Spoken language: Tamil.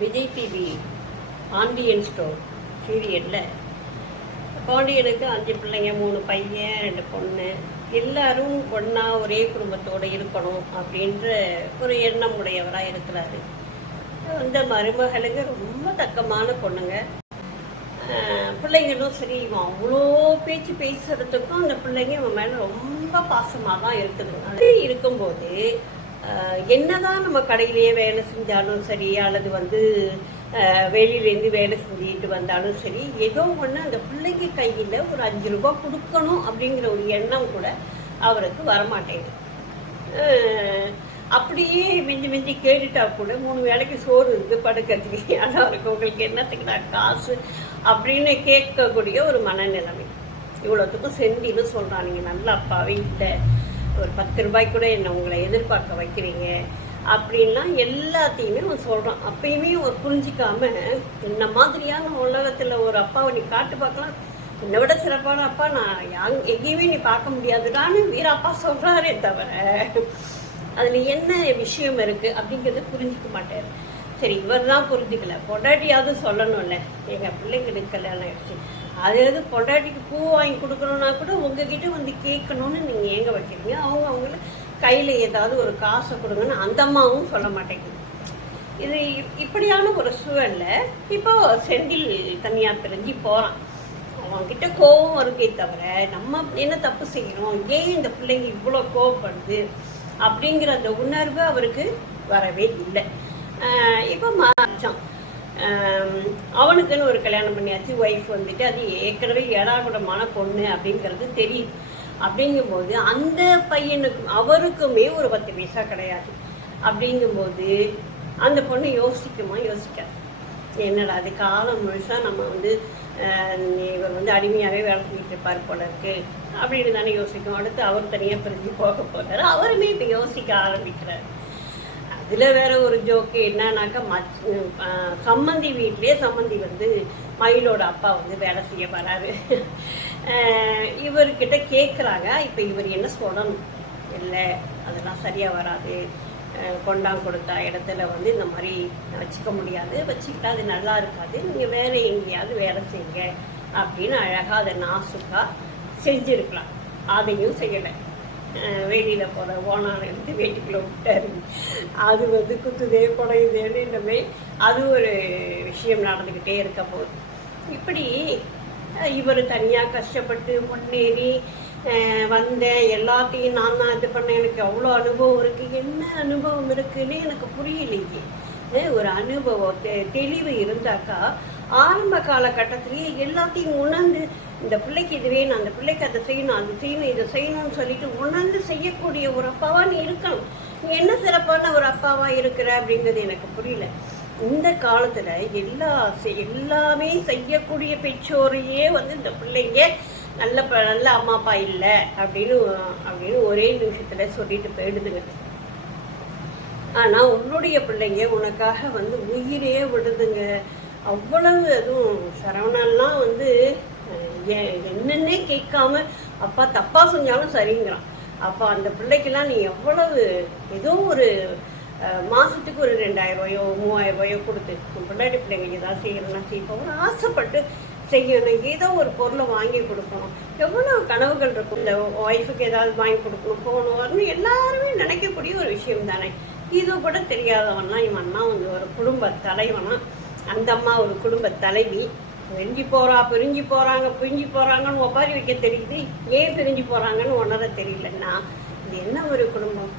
விஜய் டிவி பாண்டியன் ஸ்டோர் சீரியலில். பாண்டியனுக்கு அஞ்சு பிள்ளைங்க மூணு பையன் ரெண்டு பொண்ணு. எல்லாரும் ஒன்றா ஒரே குடும்பத்தோடு இருக்கணும் அப்படின்ற ஒரு எண்ணம் உடையவராக இருக்கிறாரு. இந்த மருமகளுங்க ரொம்ப தக்கமான பொண்ணுங்க. பிள்ளைங்களும் சரி இவன் அவ்வளோ பேச்சு பேசுறதுக்கும் அந்த பிள்ளைங்க இவன் மேலே ரொம்ப பாசமாக தான் இருக்குதுங்க. அது இருக்கும்போது என்னதான் நம்ம கடையிலேயே வேலை செஞ்சாலும் சரி அல்லது வந்து வெளியிலேருந்து வேலை செஞ்சுட்டு வந்தாலும் சரி ஏதோ ஒன்று அந்த பிள்ளைங்க கையில் ஒரு அஞ்சு ரூபாய் கொடுக்கணும் அப்படிங்கிற ஒரு எண்ணம் கூட அவருக்கு வரமாட்டேங்குது. ஆஹ் அப்படியே மிஞ்சி மிஞ்சி கேட்டுட்டா கூட மூணு வேளைக்கு சோறு இருக்கு படுக்கிறதுக்கு. ஆனால் அவருக்கு உங்களுக்கு என்னத்துக்கு நான் காசு அப்படின்னு கேட்கக்கூடிய ஒரு மனநிலைமை. இவ்வளோத்துக்கும் செந்தின்னு சொல்கிறான் நீங்கள் நல்ல அப்பாவே இல்லை ஒரு பத்து ரூபாய்க்கு கூட என்ன உங்களை எதிர்பார்க்க வைக்கிறீங்க அப்படின்லாம் எல்லாத்தையுமே அவன் சொல்கிறான் அப்பயுமே ஒரு புரிஞ்சிக்காம இந்த மாதிரியான உலகத்தில் ஒரு அப்பாவை நீ காட்டு பார்க்கலாம்? என்னை விட சிறப்பான அப்பா நான் யாங் எங்கேயுமே நீ பார்க்க முடியாதுடான்னு வீரப்பா சொல்கிறாரே தவிர அதில் என்ன விஷயம் இருக்குது அப்படிங்கிறத புரிஞ்சிக்க மாட்டார். சரி இவர் தான் புரிஞ்சுக்கல. பொண்டாட்டியாவது சொல்லணும்ல. எங்கள் பிள்ளைங்களுக்கு கல்யாணம் ஆயிடுச்சு. அதாவது பொண்டாட்டிக்கு பூ வாங்கி கொடுக்கணுன்னா கூட உங்ககிட்ட வந்து கேட்கணும்னு நீங்கள் ஏங்க வைக்கிறீங்க? அவங்க அவங்கள கையில் ஏதாவது ஒரு காசை கொடுங்கன்னு அந்த அம்மாவும் சொல்ல மாட்டேங்குது. இது இப்படியான ஒரு சூழல்ல இப்போ செந்தில் தனியார் பிரிஞ்சு போகிறான் அவன்கிட்ட கோபம் வருதே தவிர நம்ம என்ன தப்பு செய்கிறோம் ஏன் இந்த பிள்ளைங்க இவ்வளோ கோவப்படுது? அப்படிங்கிற அந்த உணர்வு அவருக்கு வரவே இல்லை. இப்போ மாற்றம் அவனுக்குன்னு ஒரு கல்யாணம் பண்ணியாச்சு ஒய்ஃப் வந்துட்டு அது ஏற்கனவே ஏடாகுடமான பொண்ணு அப்படிங்கிறது தெரியுது. அப்படிங்கும்போது அந்த பையனுக்கும் அவருக்குமே ஒரு பத்து பைசா கிடையாது. அப்படிங்கும்போது அந்த பொண்ணு யோசிக்குமா? யோசிக்காது. என்னடா அது காலம் முழுசா நம்ம வந்து ஆஹ், இவர் வந்து அடிமையாகவே வேலை செஞ்சுட்டு இருப்பார் போல இருக்கு. அப்படின்னு தானே யோசிக்கும். அடுத்து அவர் தனியாக பிரிஞ்சு போக போகிறாரு அவருமே இப்போ யோசிக்க ஆரம்பிக்கிறார். அதில் வேற ஒரு ஜோக்கு என்னன்னாக்கா மச் சம்மந்தி வீட்லயே சம்மந்தி வந்து மயிலோட அப்பா வந்து வேலை செய்ய வராரு. இவர்கிட்ட கேட்குறாங்க இப்போ இவர் என்ன சொல்லணும்? இல்லை அதெல்லாம் சரியாக வராது. அஹ் கொண்டாங்க கொடுத்த இடத்துல வந்து இந்த மாதிரி வச்சுக்க முடியாது. வச்சுக்கிட்டா அது நல்லா இருக்காது. நீங்கள் வேறு எங்கேயாவது வேலை செய்யுங்க அப்படின்னு அழகாக அதை நாசுக்காக செஞ்சுருக்கலாம். அதையும் செய்யலை. வேலியில் போகிற ஓனான எடுத்து வீட்டுக்குள்ளே விட்டாரு. அது வந்து குத்துதே குடையுதேன்னு இந்த மாதிரி அது ஒரு விஷயம் நடந்துக்கிட்டே இருக்க போகுது. இப்படி இவர் தனியாக கஷ்டப்பட்டு முன்னேறி அஹ், வந்தேன் எல்லாத்தையும் நான் தான் இது பண்ணேன். எனக்கு அவ்வளோ அனுபவம் இருக்குது என்ன அனுபவம் இருக்குன்னு எனக்கு புரியலையே. ஒரு அனுபவம் தெளிவு இருந்தாக்கா ஆரம்ப காலகட்டத்திலேயே எல்லாத்தையும் உணர்ந்து இந்த பிள்ளைக்கு இது வேணும் அந்த பிள்ளைக்கு அதை செய்யணும் அது செய்யணும் இதை செய்யணும்னு சொல்லிட்டு உணர்ந்து செய்யக்கூடிய ஒரு அப்பாவா நீ இருக்கணும். நீ என்ன சிறப்பான ஒரு அப்பாவா இருக்கிற அப்படிங்கிறது எனக்கு புரியல. இந்த காலத்துல எல்லா எல்லாமே செய்யக்கூடிய பெற்றோரையே வந்து இந்த பிள்ளைங்க நல்ல ப- நல்ல அம்மா அப்பா இல்லை அப்படின்னு அப்படின்னு ஒரே நிமிஷத்துல சொல்லிட்டு போயிடுதுங்க. ஆனா உன்னுடைய பிள்ளைங்க உனக்காக வந்து உயிரே விடுதுங்க. அவ்வளவு அதுவும் சரவணன்லாம் வந்து என்னன்னே கேட்காம அப்பா தப்பா செஞ்சாலும் சரிங்கிறான். அப்போ அந்த பிள்ளைக்கெல்லாம் நீ எவ்வளவு ஏதோ ஒரு மாசத்துக்கு ஒரு ரெண்டாயிரம் ரூபாயோ மூவாயிரம் ரூபாயோ கொடுத்து பிள்ளாடி பிள்ளைங்க ஏதாவது செய்யணும்னா செய்வோம் ஒரு ஆசைப்பட்டு செய்யணும் ஏதோ ஒரு பொருளை வாங்கி கொடுக்கணும். எவ்வளோ கனவுகள் இருக்கும். இந்த ஒய்ஃபுக்கு ஏதாவது வாங்கி கொடுக்கணும் போகணும் வரணும் எல்லாருமே நினைக்கக்கூடிய ஒரு விஷயம் தானே. இது கூட தெரியாதவன்லாம் இவன்லாம் வந்து ஒரு குடும்ப தலைவனா அந்த அம்மா ஒரு குடும்ப தலைவி. பிரிஞ்சு போறா பிரிஞ்சு போறாங்க பிரிஞ்சு போறாங்கன்னு ஒப்பாரி வைக்க தெரியுது. ஏன் பிரிஞ்சு போறாங்கன்னு உணர தெரியலன்னா இது என்ன ஒரு குடும்பம்?